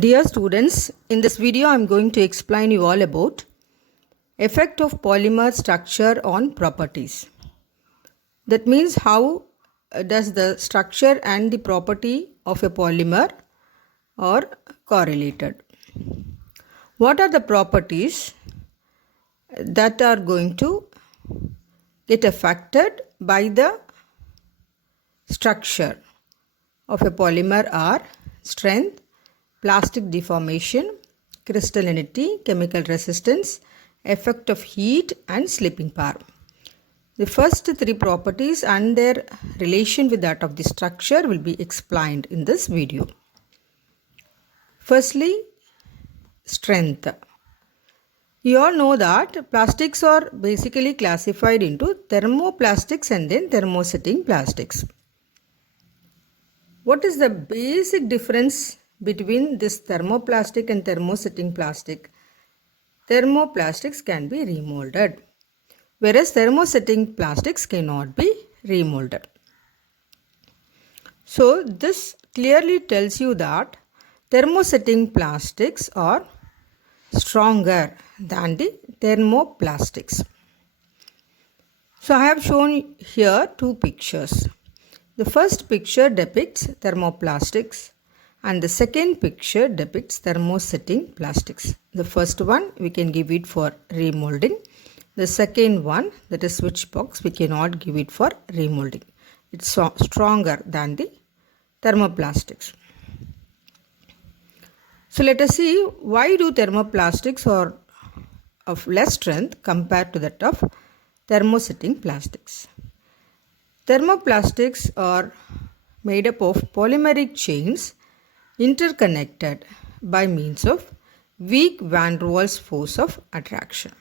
Dear students, in this video I am going to explain you all about effect of polymer structure on properties. That means how does the structure and the property of a polymer are correlated. What are the properties that are going to get affected by the structure of a polymer are strength, plastic deformation, crystallinity, chemical resistance, effect of heat and slipping power. The first three properties and their relation with that of the structure will be explained in this video. Firstly, strength. You all know that plastics are basically classified into thermoplastics and then thermosetting plastics. What is the basic difference between this thermoplastic and thermosetting plastic? Thermoplastics can be remolded, whereas thermosetting plastics cannot be remolded. So this clearly tells you that thermosetting plastics are stronger than the thermoplastics. So I have shown here two pictures. The first picture depicts thermoplastics and the second picture depicts thermosetting plastics. The first one we can give it for remolding. The second one, that is switch box, we cannot give it for remolding. It's stronger than the thermoplastics. So let us see why do thermoplastics are of less strength compared to that of thermosetting plastics. Thermoplastics are made up of polymeric chains interconnected by means of weak van der Waals force of attraction.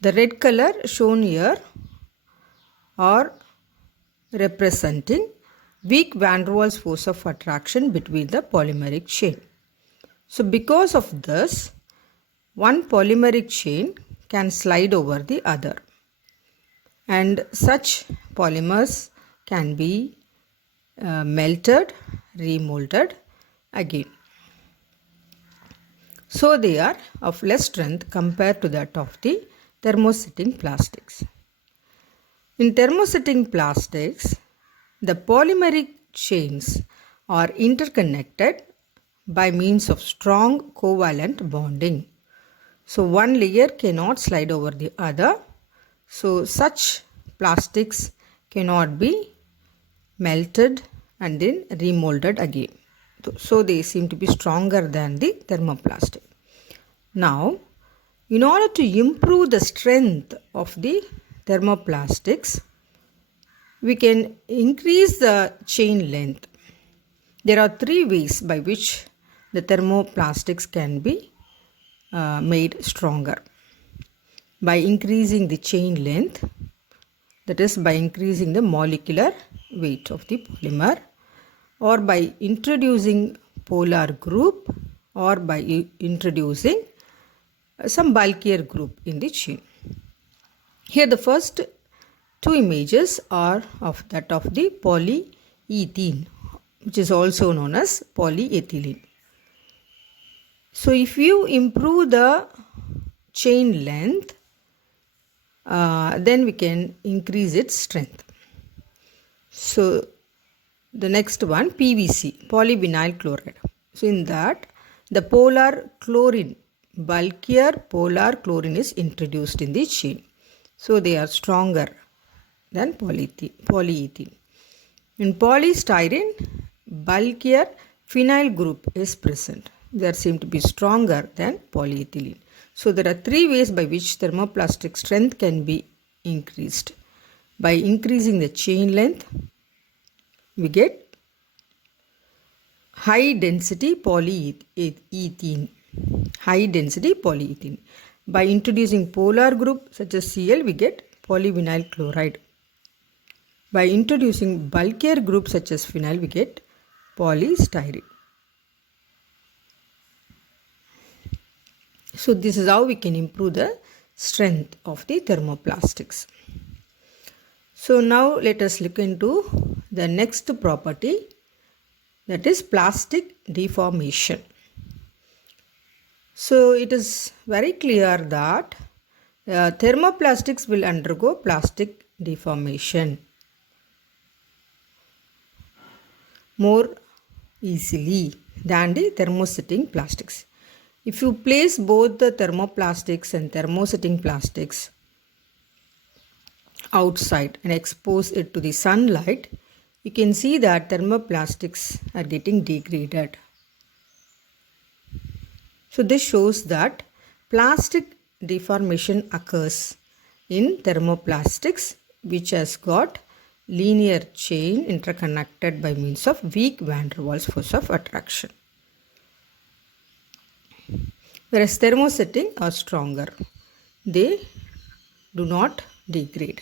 The red color shown here are representing weak van der Waals force of attraction between the polymeric chain. So because of this, one polymeric chain can slide over the other, and such polymers can be melted, remolded again. So they are of less strength compared to that of the thermosetting plastics. In thermosetting plastics, the polymeric chains are interconnected by means of strong covalent bonding. So one layer cannot slide over the other. So such plastics cannot be melted and then remolded again. So they seem to be stronger than the thermoplastic. Now, in order to improve the strength of the thermoplastics, we can increase the chain length. There are three ways by which the thermoplastics can be made stronger. By increasing the chain length, that is by increasing the molecular weight of the polymer, or by introducing polar group, or by introducing some bulkier group in the chain. Here the first two images are of that of the polyethylene, which is also known as polyethylene. So if you improve the chain length, then we can increase its strength. So the next one, PVC, polyvinyl chloride. So in that, the polar chlorine, bulkier polar chlorine is introduced in the chain. So they are stronger than polyethylene. In polystyrene, bulkier phenyl group is present. They seem to be stronger than polyethylene. So there are three ways by which thermoplastic strength can be increased. By increasing the chain length, we get high density polyethylene. High density polyethylene. By introducing polar group such as Cl, we get polyvinyl chloride. By introducing bulkier group such as phenyl, we get polystyrene. So this is how we can improve the strength of the thermoplastics. So now let us look into the next property, that is plastic deformation. So it is very clear that thermoplastics will undergo plastic deformation more easily than the thermosetting plastics. If you place both the thermoplastics and thermosetting plastics outside and expose it to the sunlight, you can see that thermoplastics are getting degraded. So this shows that plastic deformation occurs in thermoplastics, which has got linear chain interconnected by means of weak van der Waals force of attraction. Whereas thermosetting are stronger. They do not degrade.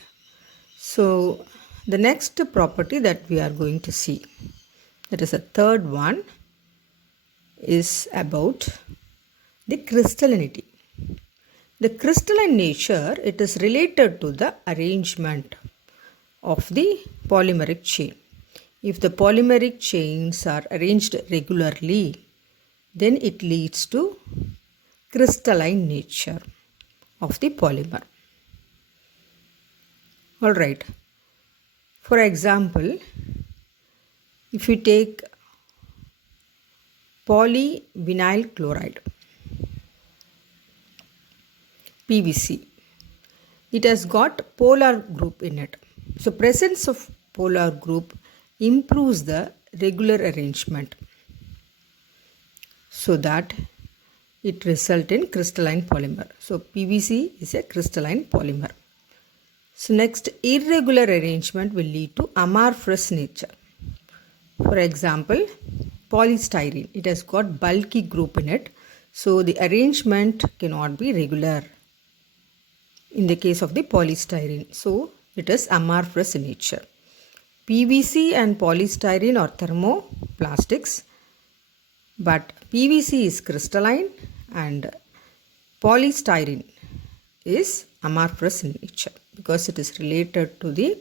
So the next property that we are going to see, that is the third one, is about the crystallinity. The crystalline nature, it is related to the arrangement of the polymeric chain. If the polymeric chains are arranged regularly, then it leads to crystalline nature of the polymer. Alright, for example, if you take polyvinyl chloride, PVC, it has got polar group in it. So presence of polar group improves the regular arrangement so that it results in crystalline polymer. So PVC is a crystalline polymer. So next, irregular arrangement will lead to amorphous nature. For example, polystyrene, it has got bulky group in it, so the arrangement cannot be regular in the case of the polystyrene. So it is amorphous in nature. PVC and polystyrene are thermoplastics, but PVC is crystalline and polystyrene is amorphous in nature because it is related to the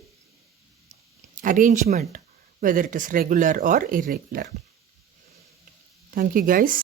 arrangement, whether it is regular or irregular. Thank you guys.